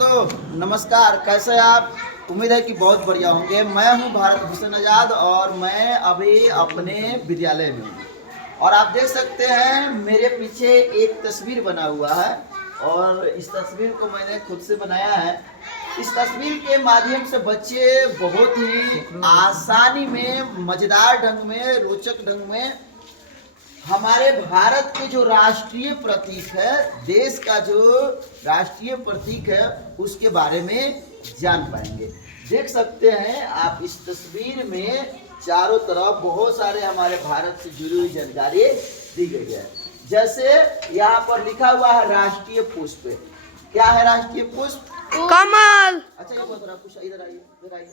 दोस्तों नमस्कार, कैसे आप? उम्मीद है कि बहुत बढ़िया होंगे। मैं हूं भारत भूषण आजाद और मैं अभी अपने विद्यालय में हूं और आप देख सकते हैं मेरे पीछे एक तस्वीर बना हुआ है और इस तस्वीर को मैंने खुद से बनाया है। इस तस्वीर के माध्यम से बच्चे बहुत ही आसानी में, मजेदार ढंग में, रोचक ढंग में हमारे भारत के जो राष्ट्रीय प्रतीक है, देश का जो राष्ट्रीय प्रतीक है, उसके बारे में जान पाएंगे। देख सकते हैं आप इस तस्वीर में चारों तरफ बहुत सारे हमारे भारत से जुड़ी हुई जानकारी दी गई है। जैसे यहाँ पर लिखा हुआ है राष्ट्रीय पुष्प। क्या है राष्ट्रीय पुष्प? कमल। अच्छा ये बहुत कुछ, इधर आइए, इधर आइए।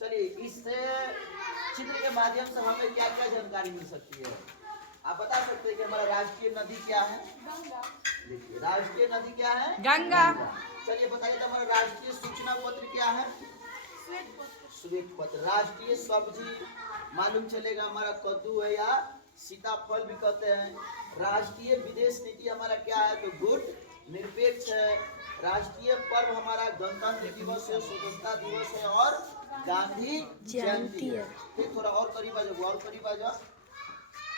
चलिए, इस चित्र के माध्यम से हमें क्या क्या जानकारी मिल सकती है? आप बता सकते हैं कि हमारा राष्ट्रीय नदी क्या है? गंगा। देखिए, राष्ट्रीय नदी क्या है? गंगा। चलिए बताइए तो हमारा राष्ट्रीय सूचना पत्र क्या है? श्वेत पत्र। राष्ट्रीय सब्जी मालूम चलेगा हमारा कद्दू है या सीताफल भी कहते हैं। राष्ट्रीय विदेश नीति हमारा क्या है? तो गुट निरपेक्ष है। राष्ट्रीय पर्व हमारा गणतंत्र दिवस है, स्वतंत्रता दिवस है और गांधी जयंती है। फिर थोड़ा और करीब आ जाओ, और करीब आ जाओ।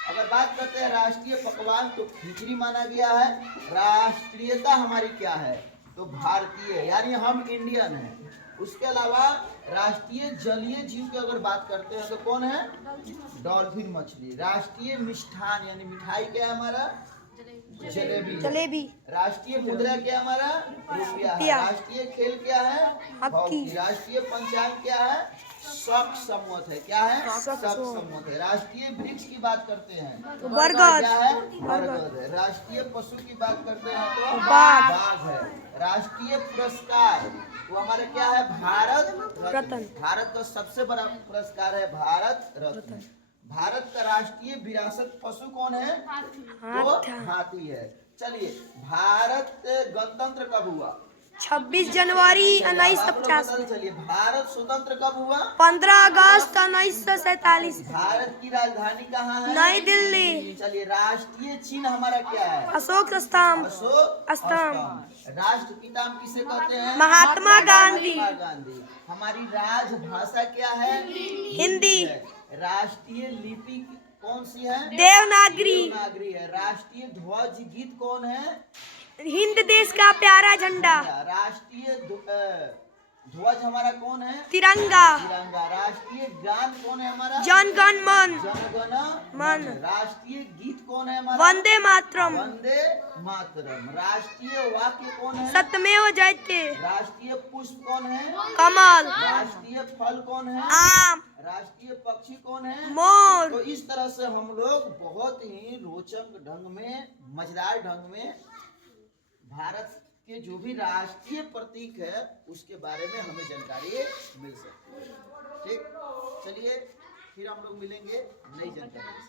अगर बात करते हैं राष्ट्रीय पकवान तो खिचड़ी माना गया है। राष्ट्रीयता हमारी क्या है? तो भारतीय, यानी हम इंडियन हैं। उसके अलावा राष्ट्रीय जलीय जीव की अगर बात करते हैं तो कौन है? डॉल्फिन मछली। राष्ट्रीय मिष्ठान यानी मिठाई क्या है हमारा? जलेबी। जलेबी। राष्ट्रीय मुद्रा क्या हमारा? रुपया है। राष्ट्रीय खेल क्या है? हॉकी। राष्ट्रीय पंचांग क्या है? शक सम्मत है। क्या है? शक सम्मत है। राष्ट्रीय वृक्ष की बात करते हैं तो बरगद। क्या है? बरगद है। राष्ट्रीय पशु की बात करते हैं तो बाघ है। राष्ट्रीय पुरस्कार वो हमारा क्या है? भारत रत्न। भारत का सबसे बड़ा पुरस्कार है भारत रत्न। भारत का राष्ट्रीय विरासत पशु कौन है? तो हाथी है। चलिए, भारत गणतंत्र कब हुआ? 26 जनवरी 1950। चलिए, भारत स्वतंत्र कब हुआ? 15 अगस्त 1947। भारत की राजधानी कहाँ है? नई दिल्ली। चलिए, राष्ट्रीय चिन्ह हमारा क्या है? अशोक स्तंभ। अशोक स्तंभ। राष्ट्रपिता किसे कहते हैं? महात्मा गांधी। गांधी। हमारी राजभाषा क्या है? हिंदी। राष्ट्रीय लिपि कौन सी है? देवनागरी। देवनागरी है। राष्ट्रीय ध्वज गीत कौन है? हिंद देश का प्यारा झंडा। राष्ट्रीय ध्वज हमारा कौन है? तिरंगा। तिरंगा। राष्ट्रीय गान कौन है हमारा? जन गण मन। जनगण मन। राष्ट्रीय गीत कौन है हमारा? वंदे मातरम। वंदे मातरम। राष्ट्रीय वाक्य कौन है? सत्यमेव जयते। राष्ट्रीय पुष्प कौन है? कमल। राष्ट्रीय फल कौन है? आम। राष्ट्रीय पक्षी कौन है? मोर। तो इस तरह से हम लोग बहुत ही रोचक ढंग में, मजेदार ढंग में भारत के जो भी राष्ट्रीय प्रतीक है उसके बारे में हमें जानकारी मिल सकती है। ठीक, चलिए फिर हम लोग मिलेंगे नई जानकारी।